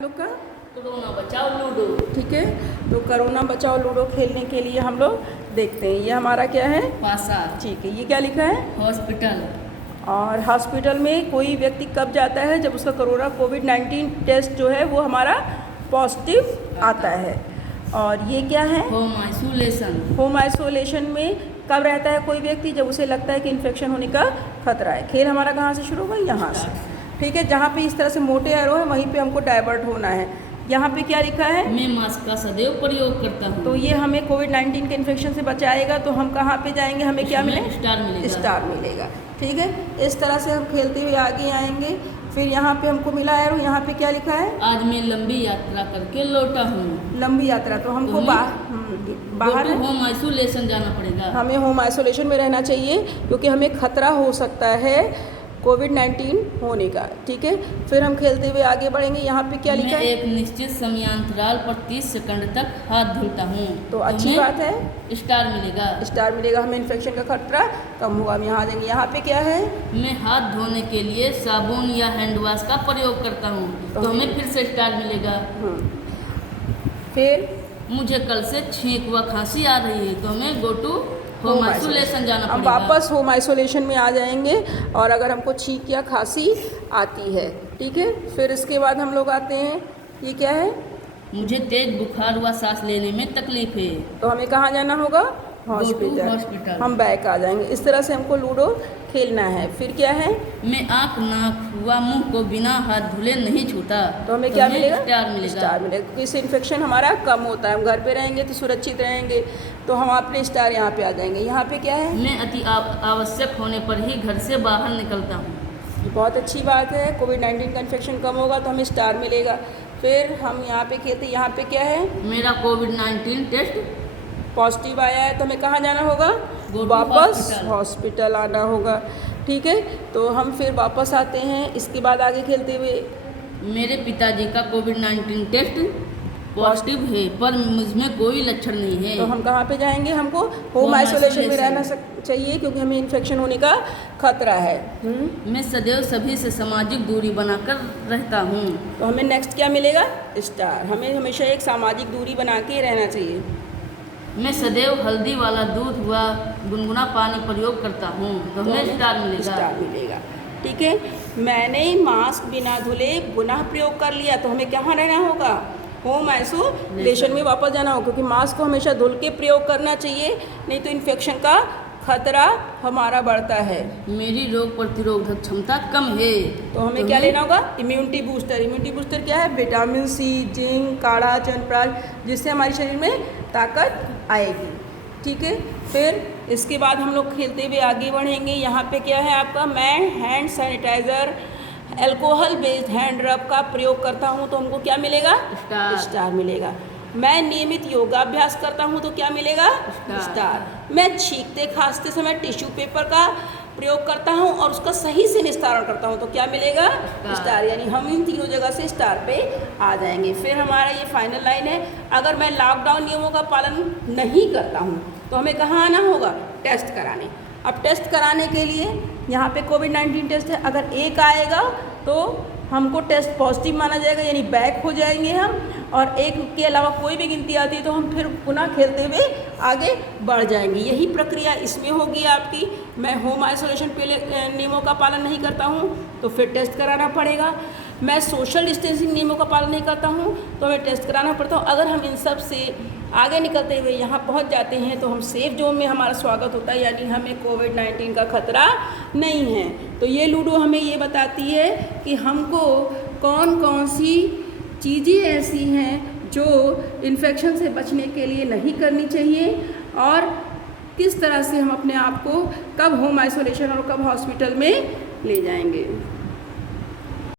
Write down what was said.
लोग का कोरोना बचाओ लूडो। ठीक है, तो कोरोना बचाओ लूडो खेलने के लिए हम लोग देखते हैं। ये हमारा क्या है, पासा। ठीक है। ये क्या लिखा है, हॉस्पिटल। और हॉस्पिटल में कोई व्यक्ति कब जाता है, जब उसका कोविड-19 टेस्ट जो है वो हमारा पॉजिटिव आता है। और ये क्या है, होम आइसोलेशन। होम आइसोलेशन में कब रहता है कोई व्यक्ति, जब उसे लगता है कि इन्फेक्शन होने का खतरा है। खेल हमारा कहाँ से शुरू होगा, यहाँ से। ठीक है, जहाँ पे इस तरह से मोटे एरो है वहीं पे हमको डाइवर्ट होना है। यहाँ पे क्या लिखा है, मैं मास्क का सदैव प्रयोग करता हूँ। तो ये हमें कोविड-19 के इन्फेक्शन से बचाएगा। तो हम कहाँ पे जाएंगे, हमें क्या मिलेगा, स्टार मिलेगा। स्टार मिलेगा। ठीक है, इस तरह से हम खेलते हुए आगे आएंगे। फिर यहाँ पे हमको मिला एरो, यहाँ पे क्या लिखा है, आज मैं लंबी यात्रा करके लौटा हूँ। लंबी यात्रा, तो हमको बाहर होम आइसोलेशन जाना पड़ेगा। हमें होम आइसोलेशन में रहना चाहिए, क्योंकि हमें खतरा हो सकता है कोविड-19 होने का। ठीक है, फिर हम खेलते हुए आगे बढ़ेंगे। यहाँ पे क्या लिखा है, मैं एक निश्चित समयांतराल पर 30 सेकंड तक हाथ धुलता हूँ। तो अच्छी बात है, स्टार मिलेगा। स्टार मिलेगा, हमें इन्फेक्शन का खतरा कम होगा। हम यहाँ आ जाएंगे। यहाँ पे क्या है, मैं हाथ धोने के लिए साबुन या हैंड वॉश का प्रयोग करता हूँ, तो हमें फिर से स्टार मिलेगा। फिर मुझे कल से छींक व खांसी आ रही है, तो हमें गो टू होम आइसोलेशन जाना हम पड़ेगा। वापस होम आइसोलेशन में आ जाएंगे। और अगर हमको छींक या खांसी आती है, ठीक है, फिर इसके बाद हम लोग आते हैं, ये क्या है, मुझे तेज बुखार व सांस लेने में तकलीफ है, तो हमें कहाँ जाना होगा, हॉस्पिटल। हम बैक आ जाएंगे। इस तरह से हमको लूडो खेलना है। फिर क्या है, मैं आँख नाक व मुंह को बिना हाथ धुले नहीं छूता, तो हमें क्या मिलेगा, स्टार मिलेगा। स्टार मिलेगा, क्योंकि इससे इन्फेक्शन हमारा कम होता है। हम घर पे रहेंगे तो सुरक्षित रहेंगे, तो हम अपने स्टार यहाँ पे आ जाएंगे। यहाँ पे क्या है, मैं अति आवश्यक होने पर ही घर से बाहर निकलता हूँ। ये बहुत अच्छी बात है। कोविड-19 का इन्फेक्शन कम होगा तो हमें स्टार मिलेगा। फिर हम यहाँ पे खेलते, यहाँ पे क्या है, मेरा कोविड-19 टेस्ट पॉजिटिव आया है, तो हमें कहाँ जाना होगा, वापस हॉस्पिटल आना होगा। ठीक है, तो हम फिर वापस आते हैं। इसके बाद आगे खेलते हुए, मेरे पिताजी का कोविड-19 टेस्ट पॉजिटिव है, पर मुझमें कोई लक्षण नहीं है, तो हम कहाँ पे जाएंगे, हमको होम आइसोलेशन में रहना चाहिए, क्योंकि हमें इन्फेक्शन होने का खतरा है। मैं सदैव सभी से सामाजिक दूरी बनाकर रहता हूँ, तो हमें नेक्स्ट क्या मिलेगा, स्टार। हमें हमेशा एक सामाजिक दूरी बना के रहना चाहिए। मैं सदैव हल्दी वाला दूध व गुनगुना पानी प्रयोग करता हूँ, तो हमें स्टार मिलेगा। स्टार मिलेगा। ठीक है, मैंने मास्क बिना धुले पुनः प्रयोग कर लिया, तो हमें कहाँ रहना होगा, होम आइसोलेशन में वापस जाना होगा, क्योंकि मास्क को हमेशा धुल के प्रयोग करना चाहिए, नहीं तो इन्फेक्शन का खतरा हमारा बढ़ता है। मेरी रोग प्रतिरोधक क्षमता कम है, तो हमें क्या लेना होगा, इम्यूनिटी बूस्टर। इम्यूनिटी बूस्टर क्या है, विटामिन सी, जिंक, काढ़ा, च्यवनप्राश, जिससे हमारे शरीर में ताकत आएगी। ठीक है, फिर इसके बाद हम लोग खेलते हुए आगे बढ़ेंगे। यहाँ पे क्या है आपका, मैं hand sanitiser alcohol based hand rub का प्रयोग करता हूँ, तो हमको क्या मिलेगा, स्टार मिलेगा। मैं नियमित योगाभ्यास करता हूँ, तो क्या मिलेगा, स्टार। मैं छींकते खांसते समय टिश्यू पेपर का प्रयोग करता हूँ और उसका सही से निस्तारण करता हूँ, तो क्या मिलेगा, स्टार। यानी हम इन तीनों जगह से स्टार पे आ जाएंगे। फिर हमारा ये फाइनल लाइन है, अगर मैं लॉकडाउन नियमों का पालन नहीं करता हूँ, तो हमें कहाँ आना होगा, टेस्ट कराने। अब टेस्ट कराने के लिए यहाँ पे कोविड-19 टेस्ट है, अगर एक आएगा तो हमको टेस्ट पॉजिटिव माना जाएगा, यानी बैक हो जाएंगे हम, और एक के अलावा कोई भी गिनती आती है तो हम फिर पुनः खेलते हुए आगे बढ़ जाएंगे। यही प्रक्रिया इसमें होगी आपकी। मैं होम आइसोलेशन नियमों का पालन नहीं करता हूँ, तो फिर टेस्ट कराना पड़ेगा। मैं सोशल डिस्टेंसिंग नियमों का पालन नहीं करता हूँ, तो हमें टेस्ट कराना पड़ता है। अगर हम इन सब से आगे निकलते हुए यहाँ पहुँच जाते हैं, तो हम सेफ जोन में हमारा स्वागत होता है, यानी हमें कोविड-19 का खतरा नहीं है। तो ये लूडो हमें ये बताती है कि हमको कौन कौन सी चीज़ें ऐसी हैं जो इन्फेक्शन से बचने के लिए नहीं करनी चाहिए, और किस तरह से हम अपने आप को कब होम आइसोलेशन और कब हॉस्पिटल में ले जाएंगे।